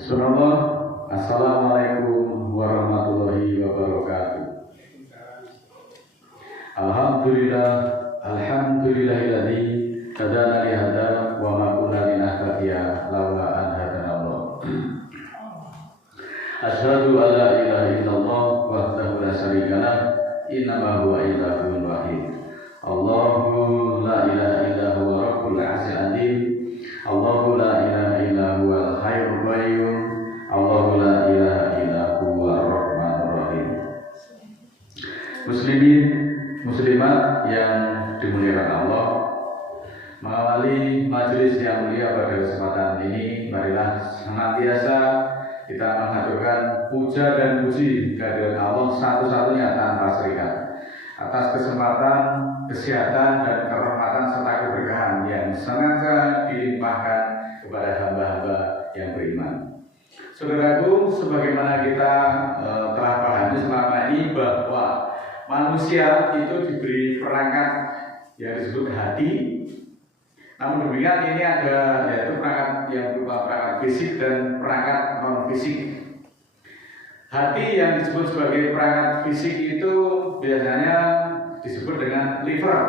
Bismillah. Assalamualaikum warahmatullahi wabarakatuh. Alhamdulillahilladzi hadana li hada wa ma kunna linahtadiya laula an hadana Allah. Asyhadu an la ilaha illallah wahdahu la syarika lah, innama huwa ilahun wahid. Allahu la ilaha illa huwa rabbul arsyil azim. Allahu la ilaha illa huwal hayyul qayyum. Allahu la ilaha illa huwar rahmanur rahim. Muslimin muslimat yang dimuliakan Allah, mengawali majelis yang mulia pada kesempatan ini, marilah senantiasa kita mengaturkan puja dan puji kehadirat Allah satu-satunya tanpa serikat atas kesempatan, kesehatan dan kerahmatan serta keberkahan yang sengaja dilimpahkan kepada hamba-hamba yang beriman. Saudaraku, sebagaimana kita telah pahami selama ini bahwa manusia itu diberi perangkat yang disebut hati. Namun demikian ini ada yaitu perangkat yang berupa perangkat fisik dan perangkat non fisik. Hati yang disebut sebagai perangkat fisik itu biasanya disebut dengan liver.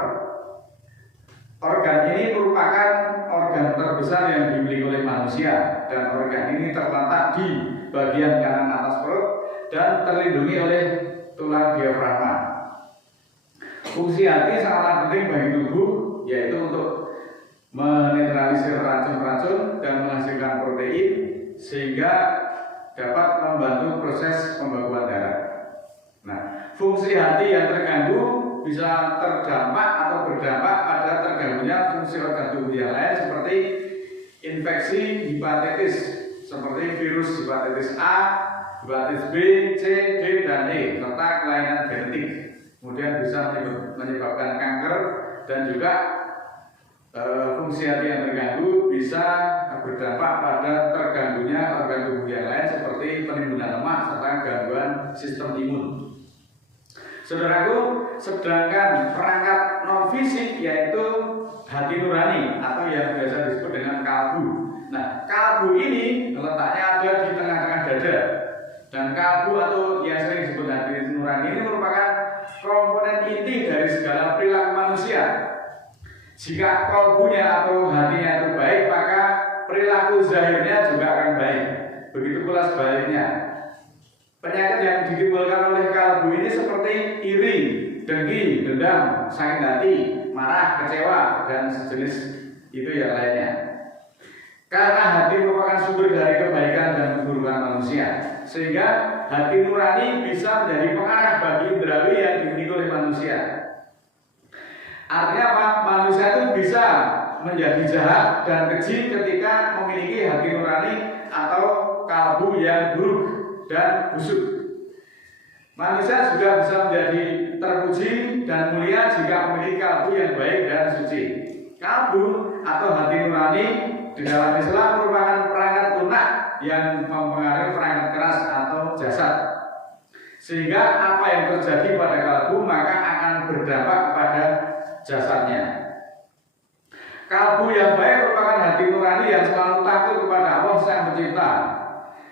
Organ ini merupakan organ terbesar yang dimiliki oleh manusia, dan organ ini terletak di bagian kanan atas perut dan terlindungi oleh tulang diafragma. Fungsi hati sangat penting bagi tubuh, yaitu untuk menetralisir racun-racun dan menghasilkan protein sehingga dapat membantu proses pembaguan darah. Nah, fungsi hati yang terganggu bisa terdampak atau berdampak pada terganggunya fungsi organ tubuh yang lain seperti infeksi hepatitis seperti virus hepatitis A, hepatitis B, C, D, dan E serta kelainan genetik. Kemudian bisa menyebabkan kanker, dan juga fungsi hati yang terganggu bisa berdampak pada terganggunya organ tubuh yang lain seperti penimbunan lemak serta gangguan sistem imun. Saudaraku, sedangkan perangkat non fisik yaitu hati nurani atau yang biasa disebut dengan kalbu. Nah, kalbu ini letaknya ada di tengah-tengah dada, dan kalbu atau yang sering disebut hati nurani ini merupakan komponen inti dari segala perilaku manusia. Jika kalbunya atau hatinya itu baik, maka perilaku zahirnya juga akan baik. Begitu pula sebaliknya. Penyakit yang ditimbulkan oleh kalbu ini seperti iri, dengki, dendam, sakit hati, marah, kecewa, dan sejenis itu yang lainnya. Karena hati merupakan sumber dari kebaikan dan keburukan manusia, sehingga hati nurani bisa menjadi pengarah bagi indrawi yang dimiliki oleh manusia. Artinya apa? Manusia itu bisa menjadi jahat dan keji ketika memiliki hati nurani atau kalbu yang buruk dan busuk. Manusia juga bisa menjadi terpuji dan mulia jika memiliki kalbu yang baik dan suci. Kalbu atau hati nurani di dalam Islam merupakan perangkat lunak yang mempengaruhi perangkat keras atau jasad. Sehingga apa yang terjadi pada kalbu maka akan berdampak kepada jasadnya. Kalbu yang baik merupakan hati nurani yang selalu takut kepada Allah Sang Pencipta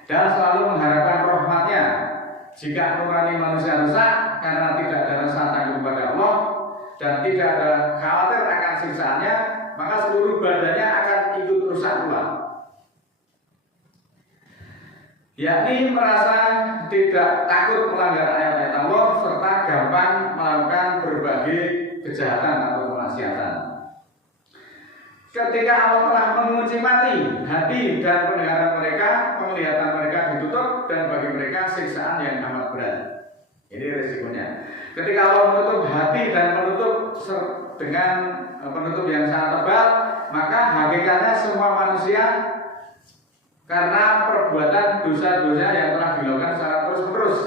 dan selalu mengharapkan rahmatnya. Jika nurani manusia rusak karena tidak ada rasa takut kepada Allah dan tidak ada khawatir akan siksaannya, maka seluruh badannya akan ikut rusak pula. Yakni merasa tidak takut melanggar ayat-ayat Allah serta gampang melakukan berbagai kejahatan atau kemaksiatan. Ketika Allah telah mengunci mati hati dan pendengaran mereka, penglihatan mereka ditutup, dan bagi mereka siksaan yang amat berat. Ini resikonya. Ketika Allah menutup hati dan menutup dengan penutup yang sangat tebal, maka hakikatnya semua manusia karena perbuatan dosa-dosa yang telah dilakukan secara terus-menerus,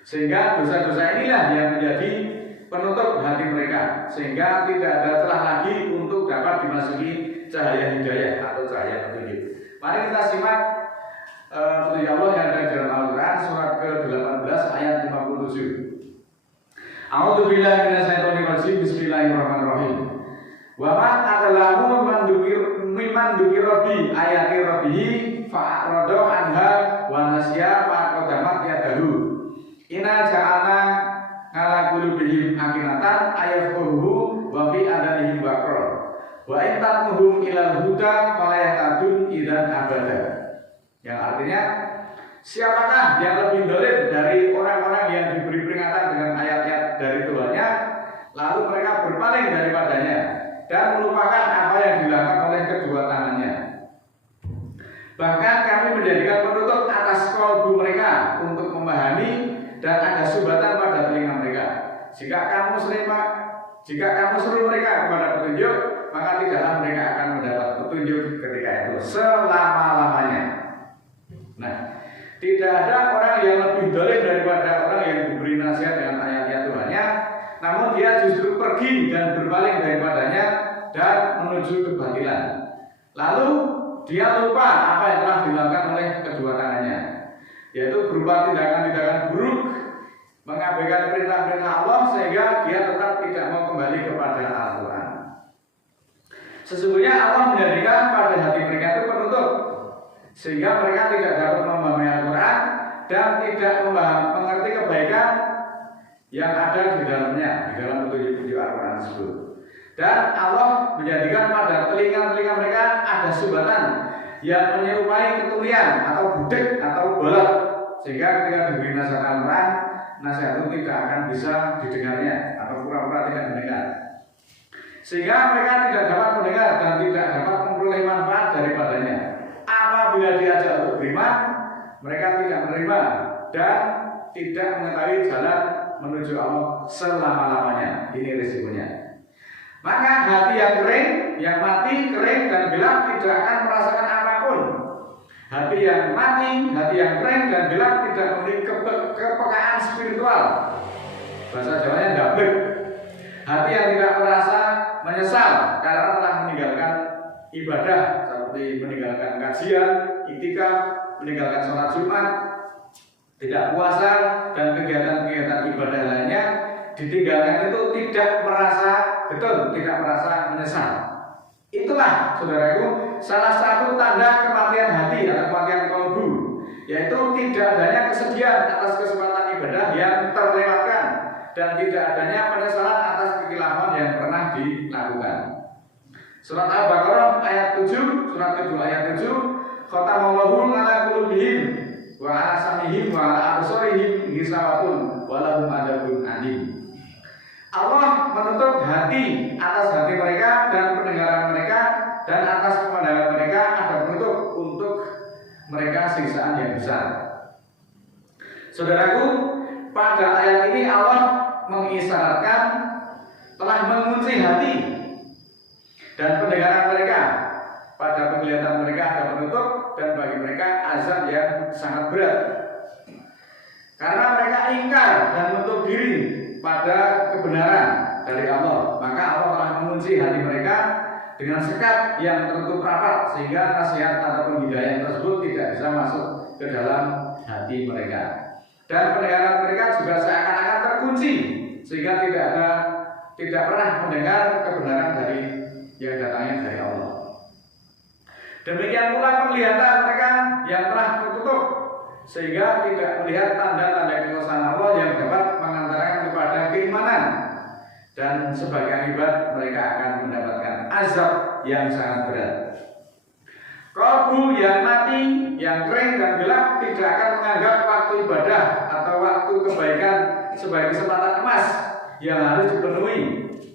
sehingga dosa-dosa inilah yang menjadi penutup hati mereka, sehingga tidak ada celah lagi untuk dapat dimasuki cahaya hidayah atau cahaya petunjuk. Mari kita simak petunjuk Allah yang ada di dalam Al-Quran surat ke-18 ayat 57. A'udzubillahi minasyaitonirrajim. Bismillahirrahmanirrahim. Wa man adlamu mimman dzukira bi ayati rabbih fa'arada an Yang artinya, siapakah yang lebih dolim dari orang-orang yang diberi peringatan dengan ayat-ayat dari Tuhannya, lalu mereka berpaling daripadanya dan melupakan apa yang dilakukan oleh kedua tangannya. Bahkan kami menjadikan penutup atas kalbu mereka untuk memahami, dan ada sumbatan pada telinga mereka. Jika kamu suruh mereka kepada petunjuk, maka tidaklah mereka akan mendapat petunjuk ketika itu selama-lamanya. Nah, tidak ada orang yang lebih dolim daripada orang yang diberi nasihat dengan ayat-ayat Tuhannya, namun dia justru pergi dan berpaling daripadanya dan menuju kebatilan. Lalu dia lupa apa yang telah dilakukan oleh kedua tangannya, yaitu berupa tindakan-tindakan buruk, mengabaikan perintah-perintah Allah, sehingga dia tetap tidak mau kembali kepada Al-Quran. Sesungguhnya Allah menjadikan pada hati mereka itu penutup, sehingga mereka tidak dapat memahami Al-Quran dan tidak mengerti kebaikan yang ada di dalamnya, di dalam petunjuk-petunjuk Al-Quran tersebut. Dan Allah menjadikan pada telinga-telinga mereka ada sumbatan yang menyerupai ketulian atau budek atau bolak, sehingga ketika diberi nasihat Al-Quran, nasihat itu tidak akan bisa didengarnya atau pura-pura tidak mendengar, sehingga mereka tidak dapat mendengar dan tidak dapat memperoleh manfaat daripadanya. Apabila diajak untuk beriman, mereka tidak menerima dan tidak mengetahui jalan menuju Allah selama-lamanya. Ini risikonya. Maka hati yang kering, yang mati, kering dan gelap tidak akan merasakan apapun. Hati yang mati, hati yang kering dan gelap tidak memiliki kepekaan spiritual. Bahasa Jawanya dablek. Hati yang tidak merasa menyesal karena telah meninggalkan ibadah, seperti meninggalkan kajian, iktikaf, meninggalkan sholat Jumat, tidak puasa dan kegiatan-kegiatan ibadah lainnya, ditinggalkan itu tidak merasa betul, tidak merasa menyesal. Itulah, saudaraku, salah satu tanda kematian hati atau kematian kalbu, yaitu tidak adanya kesedihan atas kesempatan ibadah yang terlewatkan dan tidak adanya penyesalan atas kekhilafan yang pernah dilakukan. Surat Al-Baqarah ayat 7, surat kedua ayat 7, khatamallahu ala qulubihim wa ala sam'ihim wa ala absarihim ghishawatun wa lahum adzabun alim. Allah menutup hati atas hati mereka dan pendengaran mereka, dan atas pemandangan mereka ada penutup untuk mereka siksaan yang besar. Saudaraku, pada ayat ini Allah mengisyaratkan telah mengunci hati dan pendengaran mereka. Pada penglihatan mereka ada penutup, dan bagi mereka azab yang sangat berat. Karena mereka ingkar dan menutup diri pada kebenaran dari Allah, maka Allah telah mengunci hati mereka dengan sekat yang tertutup rapat, sehingga nasihat ataupun hidayah tersebut tidak bisa masuk ke dalam hati mereka. Dan pendengaran mereka juga seakan-akan terkunci, sehingga tidak pernah mendengar kebenaran dari yang datangnya dari Allah. Demikian pula penglihatan mereka yang telah tertutup, sehingga tidak melihat tanda-tanda kekuasaan Allah yang dapat mengantarkan kepada keimanan, dan sebagai akibat mereka akan mendapatkan azab yang sangat berat. Kalbu yang mati, yang kering dan gelap tidak akan menganggap waktu ibadah atau waktu kebaikan sebagai kesempatan emas yang harus dipenuhi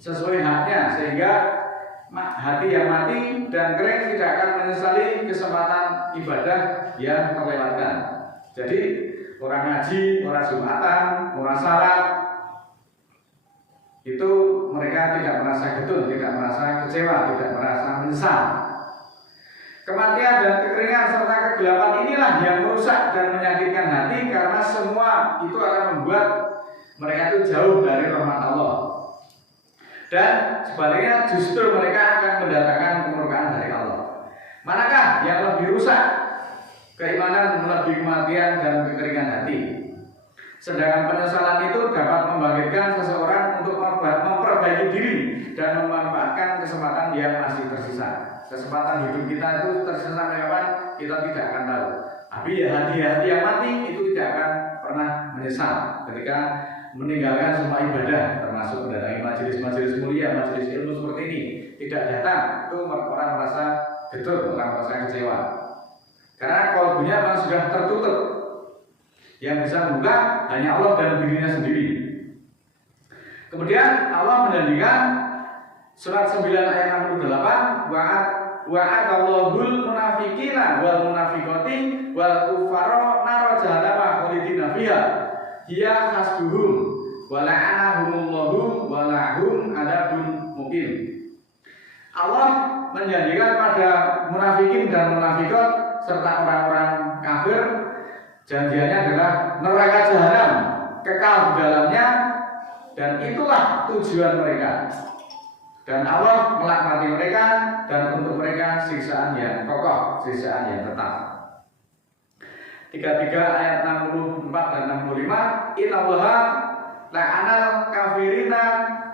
sesuai haknya, sehingga hati yang mati dan kering tidak akan menyesali kesempatan ibadah yang terlewatkan. Jadi orang ngaji, orang Jumatan, orang salat, itu mereka tidak merasa getun, tidak merasa kecewa, tidak merasa menyesal. Kematian dan kekeringan serta kegelapan inilah yang merusak dan menyakitkan hati, karena semua itu akan membuat mereka itu jauh dari rahmat Allah. Dan sebaliknya justru mereka akan mendatangkan kemurkaan dari Allah. Manakah yang lebih rusak? Keimanan melebihi kematian dan kekeringan hati. Sedangkan penyesalan itu dapat membangkitkan seseorang untuk memperbaiki diri dan memanfaatkan kesempatan yang masih tersisa. Kesempatan hidup kita itu tersisa sampai kapan kita tidak akan tahu. Tapi ya hati-hati yang mati itu tidak akan pernah menyesal ketika meninggalkan semua ibadah, termasuk mendatangi majelis-majelis mulia, majelis ilmu seperti ini. Tidak datang, itu orang merasa getun, orang merasa kecewa. Karena kolbunya memang sudah tertutup. Yang bisa membuka hanya Allah dan dirinya sendiri. Kemudian Allah menjanjikan surat 9 ayat 68, wa'adallahul munafiqina wal munafiqati wal kuffara nar jahannam khalidina fiha hiya hasbuhum wa la'anahumullahu wa lahum adabun muqim. Allah menjanjikan pada munafikin dan munafiqat serta orang-orang kafir, janjiannya adalah neraka jahanam, kekal di dalamnya, dan itulah tujuan mereka. Dan Allah melaknati mereka, dan untuk mereka siksaan yang kokoh, siksaan yang tetap. 33 ayat 64 dan 65, Innallaha la'anal kafirina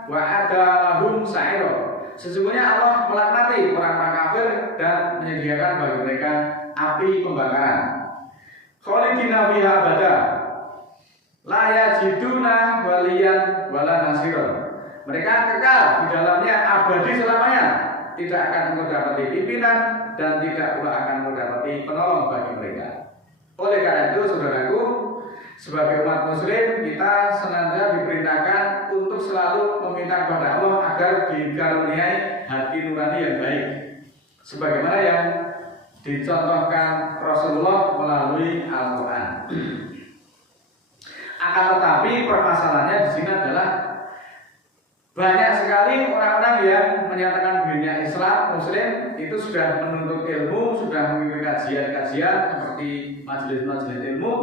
wa adalahum sa'iro. Sesungguhnya Allah melaknati orang-orang kafir dan menyediakan bagi mereka api pembakaran. Khalidina fiha abada la yajiduna waliyan wala nasira. Mereka kekal di dalamnya abadi selamanya, tidak akan mendapati pimpinan dan tidak pula akan mendapati penolong bagi mereka. Oleh karena itu, saudaraku, sebagai umat muslim kita senantiasa diperintahkan untuk selalu meminta kepada Allah agar dikaruniai hati nurani yang baik, sebagaimana yang dicontohkan Rasulullah melalui Al-Quran. Akan tetapi permasalahannya di sini adalah banyak sekali orang-orang yang menyatakan dirinya Islam, Muslim, itu sudah menuntut ilmu, sudah mengikuti kajian-kajian seperti majelis-majelis ilmu,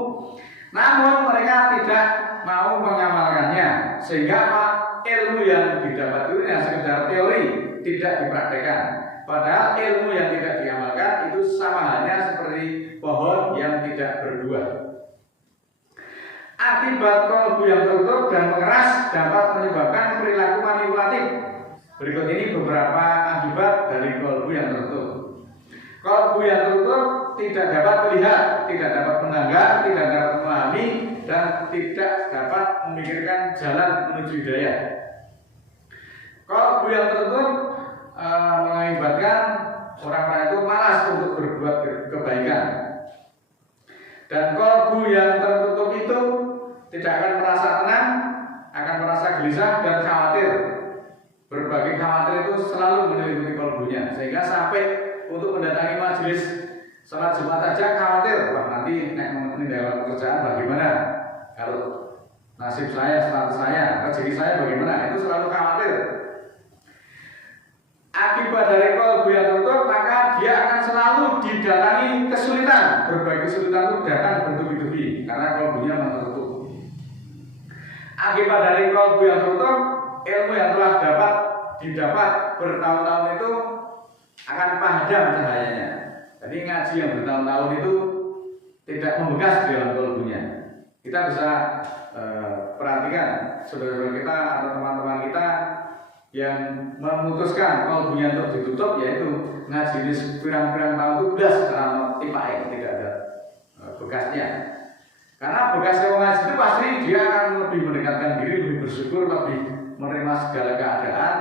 namun mereka tidak mau mengamalkannya, sehingga ilmu yang didapat itu hanya sekedar teori, tidak dipraktekkan. Padahal ilmu yang tidak diamalkan itu sama halnya seperti pohon yang tidak berbuah. Akibat kolbu yang tertutup dan mengeras dapat menyebabkan perilaku manipulatif. Berikut ini beberapa akibat dari kolbu yang tertutup. Kolbu yang tertutup tidak dapat melihat, tidak dapat mendengar, tidak dapat memahami, dan tidak dapat memikirkan jalan menuju hidayah. Kolbu yang tertutup mengakibatkan orang-orang itu malas untuk berbuat kebaikan. Dan kolbu yang tertutup itu tidak akan merasa tenang, akan merasa gelisah dan khawatir. Berbagai khawatir itu selalu menyelimuti kolbunya, sehingga sampai untuk mendatangi majelis salat Jumat saja khawatir, wah nanti meninggalkan pekerjaan bagaimana, kalau nasib saya, status saya, rezeki saya bagaimana, itu selalu khawatir. Akibat dari kolbu yang tertutup, maka dia akan selalu didatangi kesulitan. Berbagai kesulitan itu datang bertubi-tubi karena kolbunya tertutup. Akibat dari kolbu yang tertutup, ilmu yang telah didapat bertahun-tahun itu akan padam cahayanya. Jadi ngaji yang bertahun-tahun itu tidak membekas di dalam kolbunya. Kita bisa perhatikan saudara-saudara kita atau teman-teman kita yang memutuskan kolbunya untuk ditutup, yaitu ngaji ini pirang-pirang tahun itu belas karena tipai, tidak ada bekasnya. Karena bekasnya ngaji itu pasti dia akan lebih mendekatkan diri, lebih bersyukur, lebih menerima segala keadaan.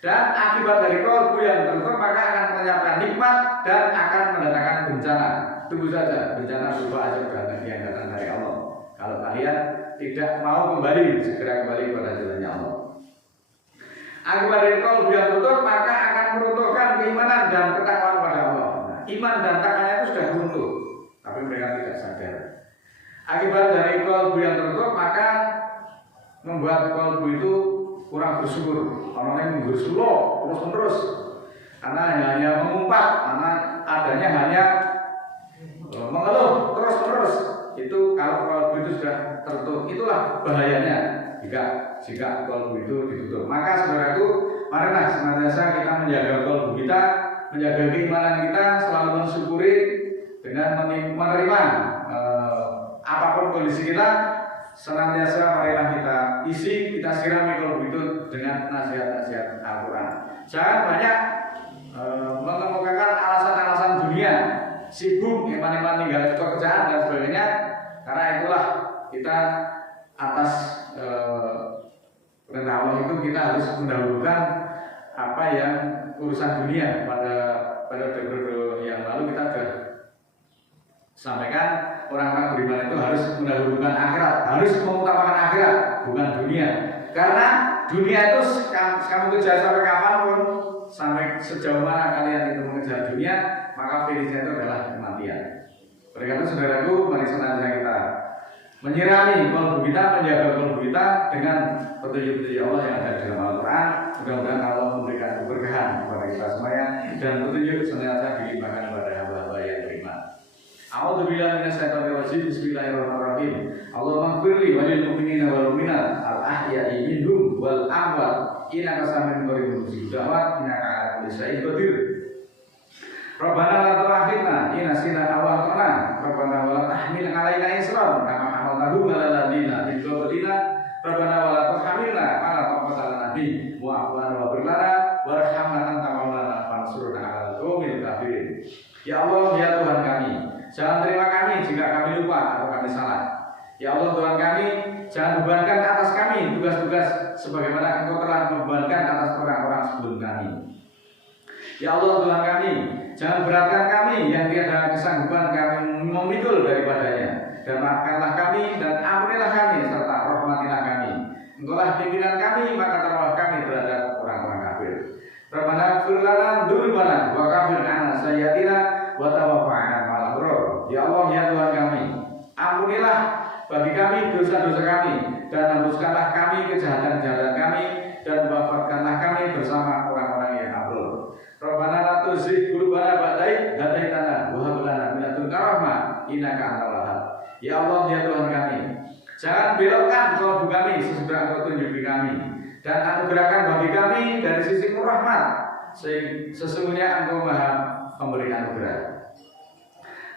Dan akibat dari kolbu yang tertutup maka akan menyiapkan nikmat dan akan mendatangkan bencana. Tunggu saja, bencana berupa azab yang datang dari Allah. Kalau kalian tidak mau kembali, segera kembali pada jalannya Allah. Akibat dari kolbu yang tertutup maka akan meruntuhkan keimanan dan ketakwaan pada Allah. Nah, iman dan takwanya itu sudah runtuh, tapi mereka tidak sadar. Akibat dari kolbu yang tertutup maka membuat kolbu itu kurang bersyukur. Orang yang bersyukur terus-menerus karena hanya mengumpat, karena adanya hanya mengeluh terus-menerus. Itu kalau kolbu itu sudah tertutup, itulah bahayanya jika kolbu itu ditutup. Maka saudaraku, marilah senantiasa kita menjaga kolbu kita, menjaga keimanan kita, selalu mensyukuri dengan menerima apapun kondisi kita. Senantiasa marilah kita isi, kita sirami kolbu itu dengan nasihat-nasihat Al-Quran. Jangan banyak mengemukakan alasan-alasan dunia, sibuk, iman-iman tinggal pekerjaan dan sebagainya. Karena itulah kita atas perintah Allah itu kita harus mendahulukan apa yang urusan dunia. Pada periode yang lalu kita sudah Sampaikan orang-orang beriman itu harus mendahulukan akhirat, harus mengutamakan akhirat, bukan dunia. Karena dunia itu kamu kejar sampai kapanpun, sampai sejauh mana kalian itu mengejar dunia, maka finishnya itu adalah kematian. Oleh karena itu saudaraku, mari senantiasa kita menyirami kolbu kita, menjaga kolbu kita dengan petunjuk-petunjuk Allah yang ada di dalam Al-Quran. Mudah-mudahan Allah memberikan keberkahan kepada kita semuanya dan petunjuk senantiasa dilimpahkan kepada hamba-hamba yang beriman. A'udzubillahi minasyaitonirrajim. Bismillahirrahmanirrahim. Allahumma ighfirli walil mu'minina wal mu'minat al-ahya'i minhum wal amwat innaka sami'un qaribun mujibud da'wat innaka 'ala kulli syai'in qadir. Rabbana la tu'akhidna in nasina aw akhtana. Rabbana wa la tahmil 'alaina isran kama hamaltahu 'alal ladzina min qablina. Rabbana wa la tuhamilna ma la taqata lana bihi wa'fu 'anna wa lana warhamna anta maulana fansurna 'alal qaumil kafirin. Ya Allah, ya Tuhan kami, jangan terima kami jika kami lupa atau kami salah. Ya Allah Tuhan kami, jangan bebankan atas kami tugas-tugas sebagaimana Engkau telah membebankan atas orang-orang sebelum kami. Ya Allah Tuhan kami, jangan beratkan kami yang tiada kesanggupan kami memikul daripadanya. Dan maafkanlah kami dan ampunilah kami serta rahmatilah kami. Engkaulah pimpinan kami, maka terlalah kami terhadap orang-orang kafir. Rabbana ighfir lana dzunubana wa kaffir 'anna sayyi'atina wa tawaffana ma'al abrar. Ya Allah, ya Tuhan kami, ampunilah bagi kami dosa-dosa kami dan hapuskanlah kami kejahatan-kejahatan kami dan wafatkanlah kami bersama orang-orang yang abror. Rabbana la tuzigh qulubana ba'da idh hadaitana wa hab lana min ladunka rahmah innaka antal wahhab. Ya Allah, ya Tuhan kami, jangan belokkan kolbu kami sesudah Engkau tunjuki kami dan anugerahkan bagi kami dari sisi-Mu rahmat, sesungguhnya Engkau Maha Pemberi anugerah.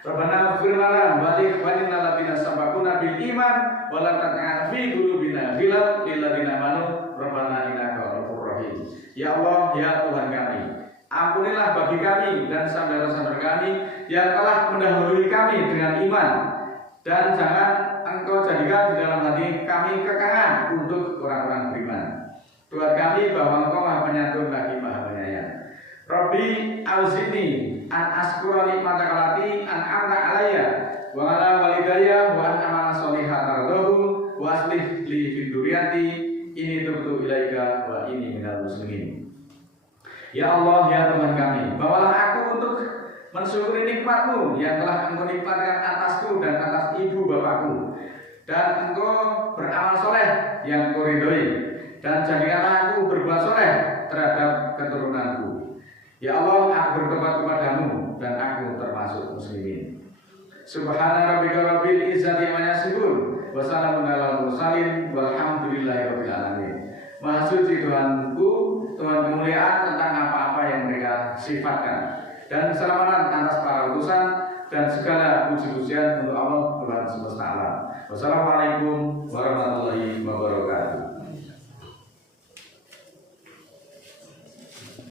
Rabbana ighfir lana wa li ikhwanina alladziina sabaquna bil iman wa la taj'al fi qulubina ghillan lil ladzina amanu rabbana innaka ghafurur rahim. Ya Allah, ya Tuhan kami, ampunilah bagi kami dan saudara-saudara kami yang telah mendahului kami dengan iman, dan jangan Engkau jadikan di dalam hati kami kekangan untuk orang-orang beriman. Tuhan kami, bahwa Engkau Maha Penyantun lagi Maha Penyayang. Rabbi auzi'ni an askura nikmataka allati an'amta 'alayya wa 'ala walidayya wa an amala sholihan tardahu wa aslih li fid dzurriyyati inni tubtu ilaika wa inni minal muslimin. Ya Allah, ya Tuhan kami, bawalah aku untuk mensyukuri nikmat-Mu yang telah Engkau nikmatkan atasku dan atas ibu bapakku, dan Engkau beramal soleh yang Engkau ridhoi, dan jadikanlah aku berbuat soleh terhadap keturunanku. Ya Allah, aku bertobat kepadamu dan aku termasuk muslimin. Subhana rabbika rabbil izzati amma yasifun wa salamun alal mursalin walhamdulillahi rabbil alamin. Maha suci Tuhanku, Tuhan kemuliaan tentang apa-apa yang mereka sifatkan, dan keselamatan atas para utusan dan segala puji-pujian untuk Allah Tuhan semesta alam. Wassalamualaikum warahmatullahi wabarakatuh.